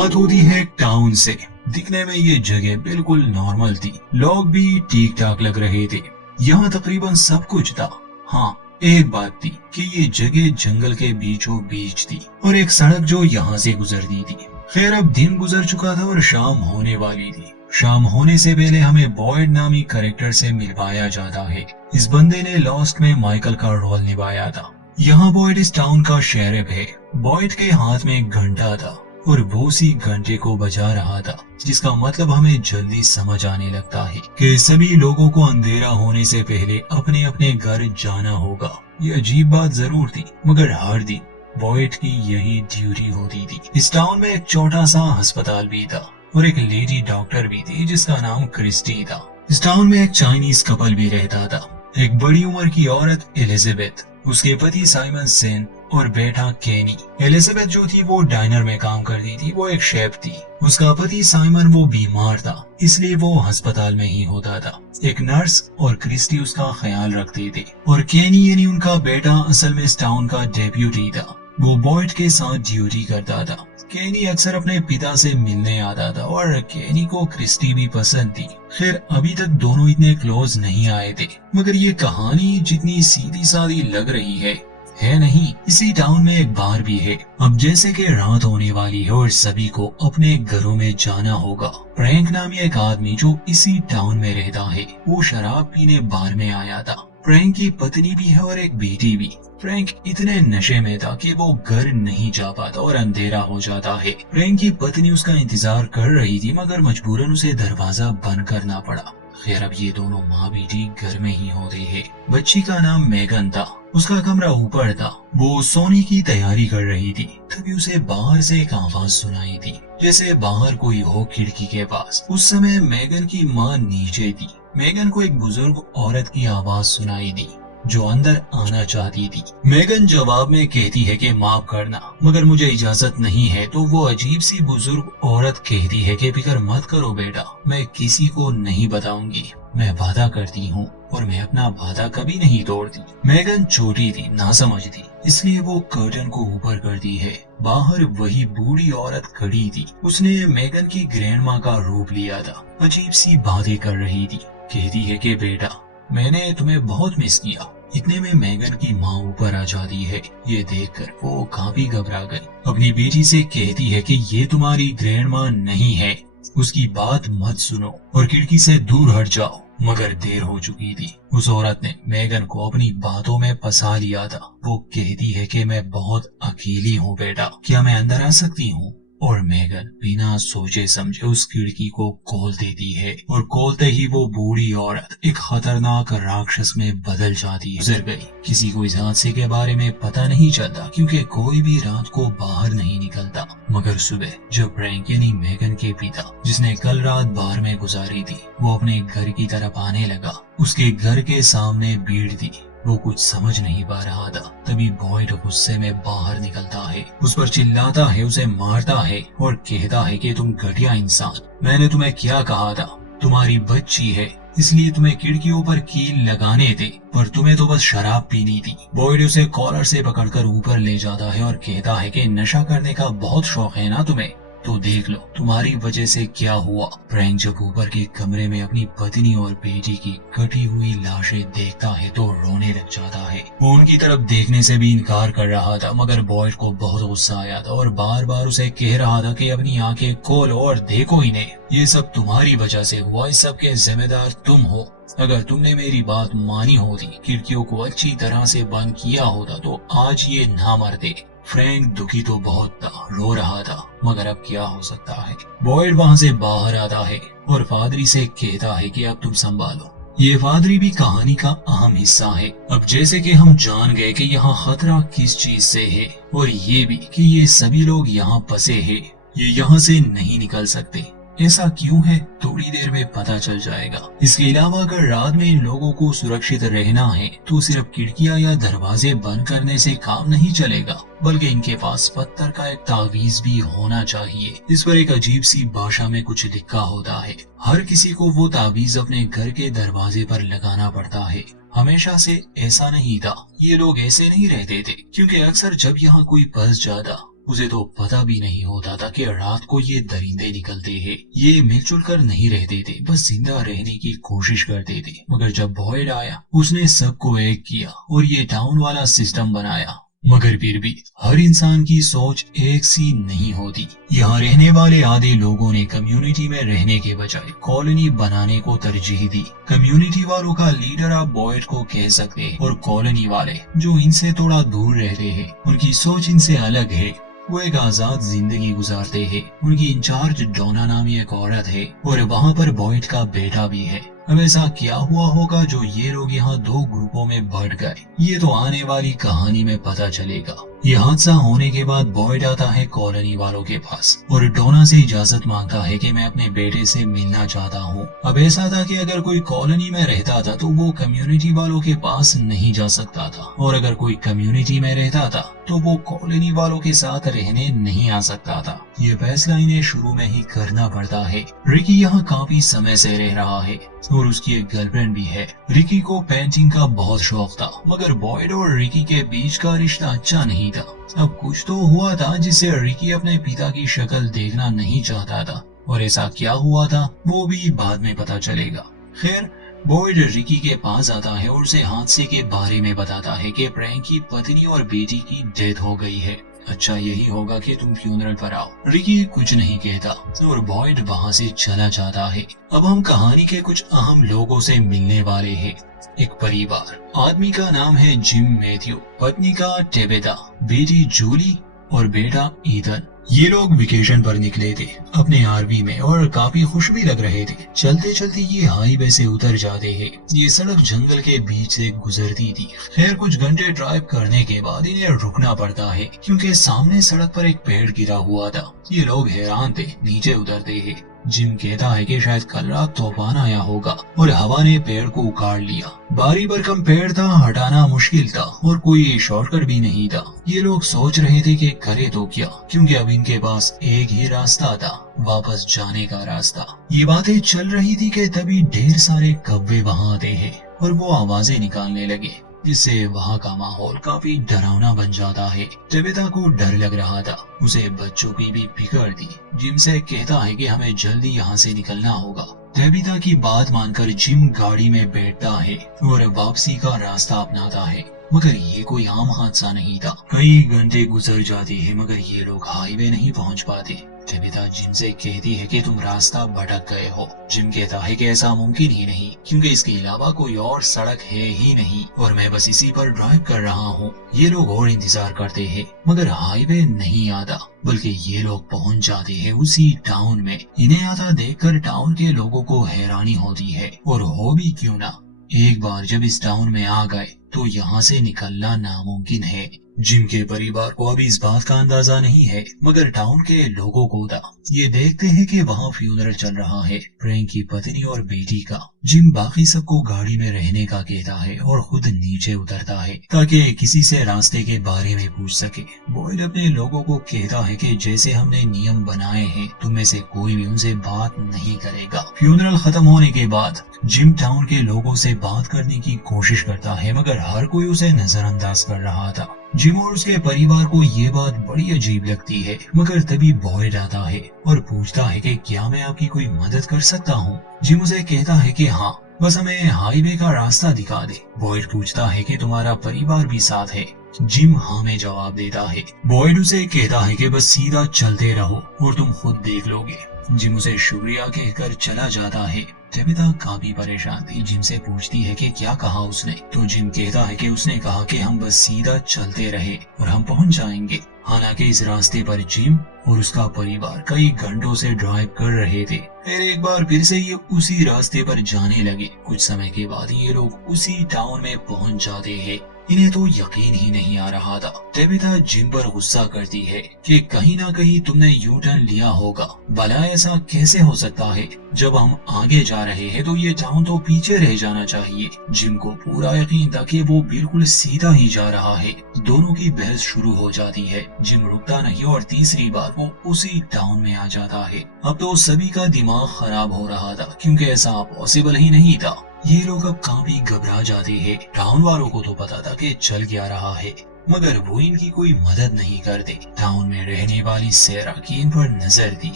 बात होती है टाउन से। दिखने में ये जगह बिल्कुल नॉर्मल थी, लोग भी ठीक ठाक लग रहे थे, यहाँ तकरीबन सब कुछ था। हाँ, एक बात थी कि ये जगह जंगल के बीचों बीच थी और एक सड़क जो यहाँ से गुजरती थी। खैर, अब दिन गुजर चुका था और शाम होने वाली थी। शाम होने से पहले हमें बॉयड नामी कैरेक्टर से मिलवाया जाता है। इस बंदे ने लॉस्ट में माइकल का रोल निभाया था। यहाँ बॉयड इस टाउन का शेरिफ है। बॉयड के हाथ में एक घंटा था और वो उसी घंटे को बजा रहा था, जिसका मतलब हमें जल्दी समझ आने लगता है कि सभी लोगों को अंधेरा होने से पहले अपने अपने घर जाना होगा। ये अजीब बात जरूर थी, मगर हर दिन बॉयड की यही ड्यूटी होती थी। इस टाउन में एक छोटा सा अस्पताल भी था और एक लेडी डॉक्टर भी थी जिसका नाम क्रिस्टी था। इस टाउन में एक चाइनीज कपल भी रहता था, एक बड़ी उम्र की औरत एलिजाबेथ, उसके पति साइमन सेन और बेटा केनी। एलिजाबेथ जो थी वो डाइनर में काम करती थी, वो एक शेफ थी। उसका पति साइमन वो बीमार था, इसलिए वो अस्पताल में ही होता था। एक नर्स और क्रिस्टी उसका ख्याल रखते थे और केनी यानी उनका बेटा असल में इस टाउन का डेप्यूटी था। वो बॉयड के साथ ड्यूटी करता था। केनी अक्सर अपने पिता से मिलने आता था और केनी को क्रिस्टी भी पसंद थी। खैर, अभी तक दोनों इतने क्लोज नहीं आए थे, मगर ये कहानी जितनी सीधी सादी लग रही है नहीं। इसी टाउन में एक बार भी है। अब जैसे कि रात होने वाली है और सभी को अपने घरों में जाना होगा। फ्रैंक नामी एक आदमी जो इसी टाउन में रहता है, वो शराब पीने बार में आया था। फ्रैंक की पत्नी भी है और एक बेटी भी। फ्रैंक इतने नशे में था कि वो घर नहीं जा पाता और अंधेरा हो जाता है। फ्रैंक की पत्नी उसका इंतजार कर रही थी, मगर मजबूरन उसे दरवाजा बंद करना पड़ा। खैर, अब ये दोनों माँ बेटी घर में ही होते हैं। बच्ची का नाम मेगन था, उसका कमरा ऊपर था। वो सोने की तैयारी कर रही थी, तभी उसे बाहर से एक आवाज सुनाई थी, जैसे बाहर कोई हो खिड़की के पास। उस समय मेगन की माँ नीचे थी। मेगन को एक बुजुर्ग औरत की आवाज सुनाई दी जो अंदर आना चाहती थी। मेगन जवाब में कहती है कि माफ करना, मगर मुझे इजाजत नहीं है। तो वो अजीब सी बुजुर्ग औरत कहती है कि फिक्र मत करो बेटा, मैं किसी को नहीं बताऊंगी, मैं वादा करती हूँ और मैं अपना वादा कभी नहीं तोड़ती। मेगन छोटी थी, नासमझ थी, इसलिए वो कर्टन को ऊपर करती है। बाहर वही बूढ़ी औरत खड़ी थी। उसने मेगन की ग्रैंड माँ का रूप लिया था, अजीब सी बातें कर रही थी। कहती है कि बेटा, मैंने तुम्हें बहुत मिस किया। इतने में मेगन की माँ ऊपर आ जाती है। ये देखकर वो काफी घबरा गई। अपनी बेटी से कहती है कि ये तुम्हारी ग्रैंड माँ नहीं है, उसकी बात मत सुनो और खिड़की से दूर हट जाओ। मगर देर हो चुकी थी। उस औरत ने मेगन को अपनी बातों में फंसा लिया था। वो कहती है कि मैं बहुत अकेली हूँ बेटा, क्या मैं अंदर आ सकती हूँ? और मेगन बिना सोचे समझे उस खिड़की को खोल देती है और खोलते ही वो बूढ़ी औरत एक खतरनाक राक्षस में बदल जाती है। गुजर गई। किसी को इस हादसे के बारे में पता नहीं चलता, क्योंकि कोई भी रात को बाहर नहीं निकलता। मगर सुबह जब फ्रैंक यानी मेगन के पिता, जिसने कल रात बाहर में गुजारी थी, वो अपने घर की तरफ आने लगा, उसके घर के सामने भीड़ थी। वो कुछ समझ नहीं पा रहा था। तभी बॉयड गुस्से में बाहर निकलता है, उस पर चिल्लाता है, उसे मारता है और कहता है कि तुम घटिया इंसान, मैंने तुम्हें क्या कहा था, तुम्हारी बच्ची है इसलिए तुम्हें खिड़कियों पर कील लगाने थे, पर तुम्हें तो बस शराब पीनी थी। बॉयड उसे कॉलर से पकड़कर ऊपर ले जाता है और कहता है कि नशा करने का बहुत शौक है ना तुम्हें, तो देख लो तुम्हारी वजह से क्या हुआ। फ्रैंक जब ऊपर के कमरे में अपनी पत्नी और बेटी की कटी हुई लाशें देखता है तो रोने लग जाता है। वो उनकी तरफ देखने से भी इनकार कर रहा था, मगर बॉयड को बहुत गुस्सा आया था और बार बार उसे कह रहा था कि अपनी आंखें खोलो और देखो इन्हें, ये सब तुम्हारी वजह से हुआ, इस सब के जिम्मेदार तुम हो। अगर तुमने मेरी बात मानी होती, खिड़कियों को अच्छी तरह से बंद किया होता, तो आज ये ना मरते। फ्रैंक दुखी तो बहुत था, रो रहा था, मगर अब क्या हो सकता है। बॉयड वहाँ से बाहर आता है और फादरी से कहता है कि अब तुम संभालो। ये फादरी भी कहानी का अहम हिस्सा है। अब जैसे कि हम जान गए कि यहाँ खतरा किस चीज से है, और ये भी कि ये सभी लोग यहाँ फंसे हैं, ये यहाँ से नहीं निकल सकते। ऐसा क्यों है, थोड़ी देर में पता चल जाएगा। इसके अलावा अगर रात में इन लोगों को सुरक्षित रहना है तो सिर्फ खिड़कियां या दरवाजे बंद करने से काम नहीं चलेगा, बल्कि इनके पास पत्थर का एक तावीज भी होना चाहिए। इस पर एक अजीब सी भाषा में कुछ लिखा होता है। हर किसी को वो तावीज अपने घर के दरवाजे पर लगाना पड़ता है। हमेशा से ऐसा नहीं था, ये लोग ऐसे नहीं रहते थे, क्योंकि अक्सर जब यहाँ कोई फंस जाता उसे तो पता भी नहीं होता था कि रात को ये दरिंदे निकलते हैं। ये मिलजुल कर नहीं रहते थे, बस जिंदा रहने की कोशिश करते थे। मगर जब बॉयड आया उसने सबको एक किया और ये टाउन वाला सिस्टम बनाया। मगर फिर भी हर इंसान की सोच एक सी नहीं होती। यहाँ रहने वाले आधे लोगों ने कम्युनिटी में रहने के बजाय कॉलोनी बनाने को तरजीह दी। कम्युनिटी वालों का लीडर आप बॉयड को कह सकते हैं, और कॉलोनी वाले जो इनसे थोड़ा दूर रहते हैं उनकी सोच इनसे अलग है। वो एक आजाद जिंदगी गुजारते हैं। उनकी इंचार्ज डोना नामी एक औरत है और वहाँ पर बॉयड का बेटा भी है। अब ऐसा क्या हुआ होगा जो ये लोग यहाँ दो ग्रुपों में बढ़ गए, ये तो आने वाली कहानी में पता चलेगा। ये हादसा होने के बाद बॉयड आता है कॉलोनी वालों के पास और डोना से इजाजत मांगता है कि मैं अपने बेटे से मिलना चाहता हूँ। अब ऐसा था कि अगर कोई कॉलोनी में रहता था तो वो कम्युनिटी वालों के पास नहीं जा सकता था, और अगर कोई कम्युनिटी में रहता था तो वो कॉलोनी वालों के साथ रहने नहीं आ सकता था। ये फैसला इन्हें शुरू में ही करना पड़ता है। रिकी यहाँ काफी समय से रह रहा है और उसकी एक गर्लफ्रेंड भी है। रिकी को पेंटिंग का बहुत शौक था, मगर बॉयड और रिकी के बीच का रिश्ता अच्छा नहीं था। अब कुछ तो हुआ था जिससे रिकी अपने पिता की शक्ल देखना नहीं चाहता था, और ऐसा क्या हुआ था वो भी बाद में पता चलेगा। खैर, बॉयड रिकी के पास आता है और उसे हादसे के बारे में बताता है कि फ्रैंक की पत्नी और बेटी की डेथ हो गई है। अच्छा यही होगा कि तुम फ्यूनरल पर आओ। रिकी कुछ नहीं कहता और बॉयड वहाँ से चला जाता है। अब हम कहानी के कुछ अहम लोगों से मिलने वाले हैं। एक परिवार, आदमी का नाम है जिम मैथ्यू, पत्नी का टेबेटा, बेटी जूली और बेटा ईथन। ये लोग वेकेशन पर निकले थे अपने आरवी में और काफी खुश भी लग रहे थे। चलते चलते ये हाईवे से उतर जाते हैं। ये सड़क जंगल के बीच से गुजरती थी। खैर, कुछ घंटे ड्राइव करने के बाद इन्हें रुकना पड़ता है क्योंकि सामने सड़क पर एक पेड़ गिरा हुआ था। ये लोग हैरान थे, नीचे उतरते हैं। जिम कहता है कि शायद कल रात तूफान आया होगा और हवा ने पेड़ को उखाड़ लिया। भारी भरकम पेड़ था, हटाना मुश्किल था और कोई शॉर्टकट भी नहीं था। ये लोग सोच रहे थे कि करे तो क्या, क्योंकि अब इनके पास एक ही रास्ता था, वापस जाने का रास्ता। ये बातें चल रही थी कि तभी ढेर सारे कौवे वहाँ आते हैं और वो आवाजें निकालने लगे, जिससे वहाँ का माहौल काफी डरावना बन जाता है। टेबेटा को डर लग रहा था, उसे बच्चों की भी फिक्र थी। जिम से कहता है कि हमें जल्दी यहाँ से निकलना होगा। टेबेटा की बात मानकर जिम गाड़ी में बैठता है और वापसी का रास्ता अपनाता है। मगर ये कोई आम हादसा नहीं था। कई घंटे गुजर जाते हैं मगर ये लोग हाईवे नहीं पहुँच पाते। टेबेटा जिम से कहती है कि तुम रास्ता भटक गए हो। जिम कहता है कि ऐसा मुमकिन ही नहीं, क्योंकि इसके अलावा कोई और सड़क है ही नहीं और मैं बस इसी पर ड्राइव कर रहा हूँ। ये लोग और इंतजार करते हैं मगर हाईवे नहीं आता, बल्कि ये लोग पहुँच जाते हैं उसी टाउन में। इन्हें आता देखकर टाउन के लोगों को हैरानी होती है, और हो भी क्यों ना, एक बार जब इस टाउन में आ गए तो यहाँ से निकलना नामुमकिन है। जिम के परिवार को अभी इस बात का अंदाजा नहीं है, मगर टाउन के लोगों को था। ये देखते हैं कि वहाँ फ्यूनरल चल रहा है, फ्रैंक की पत्नी और बेटी का। जिम बाकी सबको गाड़ी में रहने का कहता है और खुद नीचे उतरता है ताकि किसी से रास्ते के बारे में पूछ सके। बॉयड अपने लोगों को कहता है कि जैसे हमने नियम बनाए हैं, तुम में से कोई भी उनसे बात नहीं करेगा। फ्यूनरल खत्म होने के बाद जिम टाउन के लोगों से बात करने की कोशिश करता है, मगर हर कोई उसे नजरअंदाज कर रहा था। जिम और उसके परिवार को ये बात बड़ी अजीब लगती है, मगर तभी बॉयड आता है और पूछता है कि क्या मैं आपकी कोई मदद कर सकता हूँ। जिम उसे कहता है कि हाँ, बस हमें हाईवे का रास्ता दिखा दे। बॉयड पूछता है कि तुम्हारा परिवार भी साथ है। जिम हाँ में जवाब देता है। बॉयड उसे कहता है कि बस सीधा चलते रहो और तुम खुद देख लोगे। जिम उसे शुक्रिया कहकर चला जाता है। टेबेटा काफी परेशान थी। जिम से पूछती है कि क्या कहा उसने, तो जिम कहता है कि उसने कहा कि हम बस सीधा चलते रहे और हम पहुंच जाएंगे। हालांकि इस रास्ते पर जिम और उसका परिवार कई घंटों से ड्राइव कर रहे थे। फिर एक बार फिर से ये उसी रास्ते पर जाने लगे। कुछ समय के बाद ये लोग उसी टाउन में पहुंच जाते हैं। इन्हें तो यकीन ही नहीं आ रहा था। टेबेटा जिम पर गुस्सा करती है कि कहीं ना कहीं तुमने यू टर्न लिया होगा। भला ऐसा कैसे हो सकता है? जब हम आगे जा रहे हैं तो ये टाउन तो पीछे रह जाना चाहिए। जिम को पूरा यकीन था कि वो बिल्कुल सीधा ही जा रहा है। दोनों की बहस शुरू हो जाती है। जिम रुकता नहीं और तीसरी बार वो उसी टाउन में आ जाता है। अब तो सभी का दिमाग खराब हो रहा था, क्योंकि ऐसा पॉसिबल ही नहीं था। ये लोग अब काफी घबरा जाते हैं। टाउन वालों को तो पता था कि चल क्या रहा है, मगर वो इनकी कोई मदद नहीं करते। टाउन में रहने वाली सेरा की इन पर नजर थी।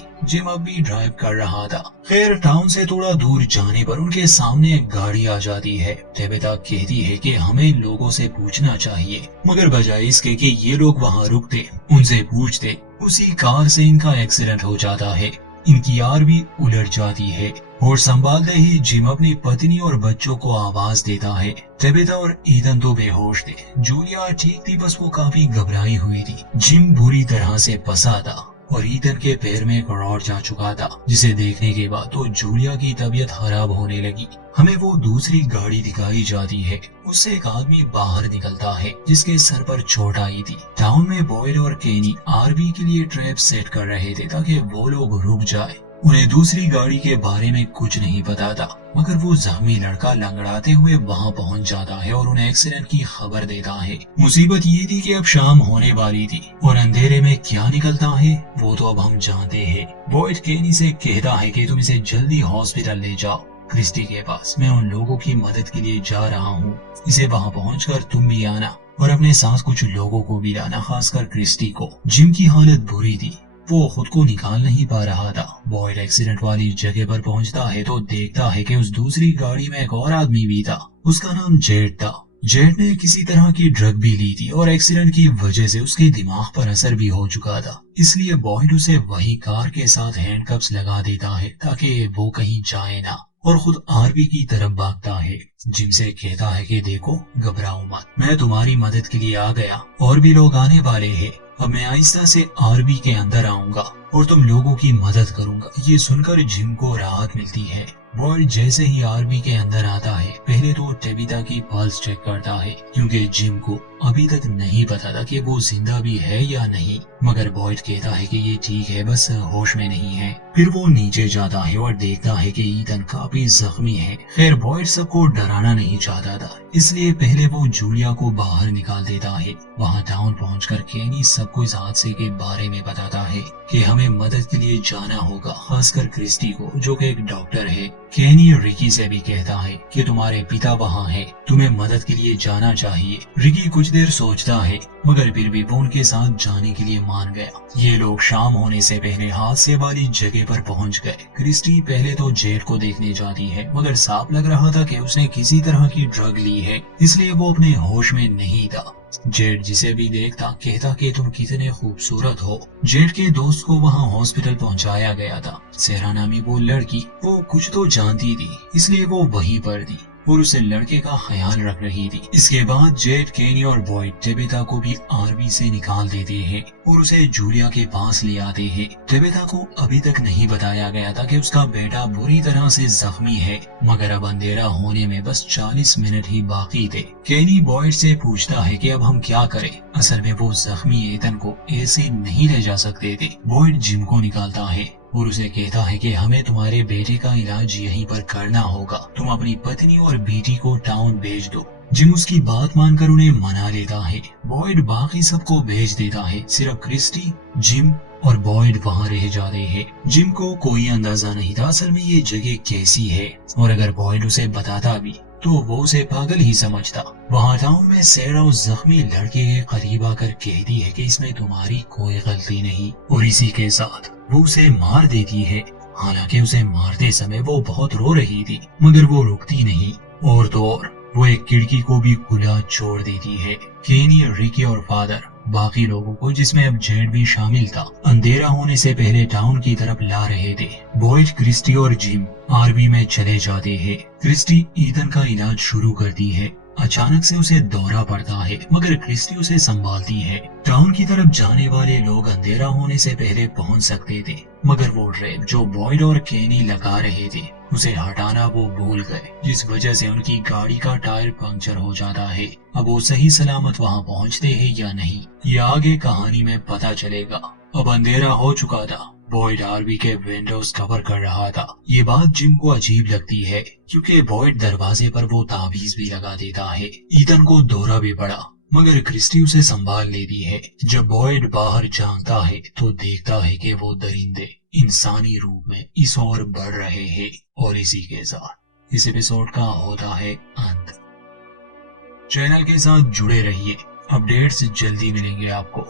जिम अब भी ड्राइव कर रहा था। खैर टाउन से थोड़ा दूर जाने पर उनके सामने एक गाड़ी आ जाती है। टेबेता कहती है कि हमें इन लोगों से पूछना चाहिए, मगर बजाय इसके कि ये लोग वहाँ रुकते, उनसे पूछते, उसी कार से इनका एक्सीडेंट हो जाता है। इनकी यार भी उलट जाती है और संभालते ही जिम अपनी पत्नी और बच्चों को आवाज देता है। टेबेता और ईदन तो बेहोश थे। जूलिया ठीक थी, बस वो काफी घबराई हुई थी। जिम बुरी तरह से फंसा था और ईदन के पैर में एक रॉड जा चुका था, जिसे देखने के बाद तो जूलिया की तबीयत खराब होने लगी। हमें वो दूसरी गाड़ी दिखाई जाती है। उससे एक आदमी बाहर निकलता है जिसके सर पर चोट आई थी। टाउन में बॉयड और केनी आरबी के लिए ट्रैप सेट कर रहे थे ताकि वो लोग रुक जाए। उन्हें दूसरी गाड़ी के बारे में कुछ नहीं पता था, मगर वो जख्मी लड़का लंगड़ाते हुए वहां पहुंच जाता है और उन्हें एक्सीडेंट की खबर देता है। मुसीबत ये थी कि अब शाम होने वाली थी और अंधेरे में क्या निकलता है वो तो अब हम जानते हैं। बॉयड केनी से कहता है कि तुम इसे जल्दी हॉस्पिटल ले जाओ, क्रिस्टी के पास। मैं उन लोगों की मदद के लिए जा रहा हूँ। इसे वहाँ पहुँचकर तुम भी आना और अपने साथ कुछ लोगों को भी लाना, खासकर क्रिस्टी को। जिम की हालत बुरी थी, वो खुद को निकाल नहीं पा रहा था। बॉयड एक्सीडेंट वाली जगह पर पहुंचता है तो देखता है कि उस दूसरी गाड़ी में एक और आदमी भी था। उसका नाम जेड था। जेड ने किसी तरह की ड्रग भी ली थी और एक्सीडेंट की वजह से उसके दिमाग पर असर भी हो चुका था। इसलिए बॉयड उसे वही कार के साथ हैंडकफ्स लगा देता है ताकि वो कहीं जाए ना, और खुद आरबी की तरफ भागता है। जिम से कहता है कि देखो, घबराओ मत, मैं तुम्हारी मदद के लिए आ गया। और भी लोग आने वाले हैं। अब मैं आहिस्ता से आरबी के अंदर आऊंगा और तुम लोगों की मदद करूंगा। ये सुनकर जिम को राहत मिलती है। बॉयड जैसे ही आरबी के अंदर आता है, पहले तो टेबिता की पल्स चेक करता है, क्योंकि जिम को अभी तक नहीं पता था कि वो जिंदा भी है या नहीं। मगर बॉयड कहता है कि ये ठीक है, बस होश में नहीं है। फिर वो नीचे जाता है और देखता है कि ईथन काफी जख्मी है। खैर बॉयड सबको डराना नहीं चाहता था, इसलिए पहले वो जूलिया को बाहर निकाल देता है। वहाँ टाउन पहुंचकर केनी सबको इस हादसे के बारे में बताता है कि हमें मदद के लिए जाना होगा, खासकर क्रिस्टी को जो कि एक डॉक्टर है। केनी रिकी से भी कहता है कि तुम्हारे पिता वहाँ हैं, तुम्हें मदद के लिए जाना चाहिए। रिकी कुछ देर सोचता है, मगर फिर भी वो उनके साथ जाने के लिए मान गया। ये लोग शाम होने से पहले हादसे वाली जगह पर पहुंच गए। क्रिस्टी पहले तो जेड को देखने जाती है, मगर साफ लग रहा था कि उसने किसी तरह की ड्रग ली है, इसलिए वो अपने होश में नहीं था। जेड जिसे भी देखता कहता कि तुम कितने खूबसूरत हो। जेड के दोस्त को वहाँ हॉस्पिटल पहुँचाया गया था। सेरा नामी वो लड़की, वो कुछ तो जानती थी, इसलिए वो वहीं पर थी और उसे लड़के का ख्याल रख रही थी। इसके बाद जेड, केनी और बॉयड टेबेता को भी आरबी से निकाल देते हैं और उसे जूलिया के पास ले आते हैं। टेबेता को अभी तक नहीं बताया गया था कि उसका बेटा बुरी तरह से जख्मी है, मगर अब अंधेरा होने में बस 40 मिनट ही बाकी थे। केनी बॉयड से पूछता है कि अब हम क्या करें। असल में वो जख्मी ईथन को ऐसे नहीं ले जा सकते थे। बॉयड जिम को निकालता है और उसे कहता है कि हमें तुम्हारे बेटे का इलाज यहीं पर करना होगा। तुम अपनी पत्नी और बेटी को टाउन भेज दो। जिम उसकी बात मानकर उन्हें मना लेता है। बॉयड बाकी सबको भेज देता है, सिर्फ क्रिस्टी, जिम और बॉयड वहाँ रह जाते हैं। जिम को कोई अंदाजा नहीं था असल में ये जगह कैसी है, और अगर बॉयड उसे बताता भी तो वो उसे पागल ही समझता। वहाँ टाउन में सेरा उस जख्मी लड़के के करीब आकर कहती है कि इसमें तुम्हारी कोई गलती नहीं, और इसी के साथ वो उसे मार देती है। हालांकि उसे मारते समय वो बहुत रो रही थी, मगर वो रुकती नहीं। और तो और वो एक खिड़की को भी खुला छोड़ देती है। केनी, रिकी और फादर बाकी लोगों को, जिसमें अब जेड भी शामिल था, अंधेरा होने से पहले टाउन की तरफ ला रहे थे। बॉयड, क्रिस्टी और जिम आरबी में चले जाते हैं। क्रिस्टी ईथन का इलाज शुरू करती है। अचानक से उसे दौरा पड़ता है, मगर क्रिस्टी उसे संभालती है। टाउन की तरफ जाने वाले लोग अंधेरा होने से पहले पहुंच सकते थे, मगर वो ट्रैप जो बॉयड और केनी लगा रहे थे उसे हटाना वो भूल गए, जिस वजह से उनकी गाड़ी का टायर पंक्चर हो जाता है। अब वो सही सलामत वहां पहुंचते हैं या नहीं, ये आगे कहानी में पता चलेगा। अब अंधेरा हो चुका था। बॉयड आरबी के विंडोज कवर कर रहा था। ये बात जिम को अजीब लगती है, क्योंकि बॉयड दरवाजे पर वो ताबीज भी लगा देता है। ईथन को दौरा भी पड़ा, मगर क्रिस्टी उसे संभाल लेती है। जब बॉयड बाहर झांकता है तो देखता है कि वो दरिंदे इंसानी रूप में इस ओर बढ़ रहे हैं, और इसी के साथ इस एपिसोड का होता है अंत। चैनल के साथ जुड़े रहिए, अपडेट्स जल्दी मिलेंगे आपको।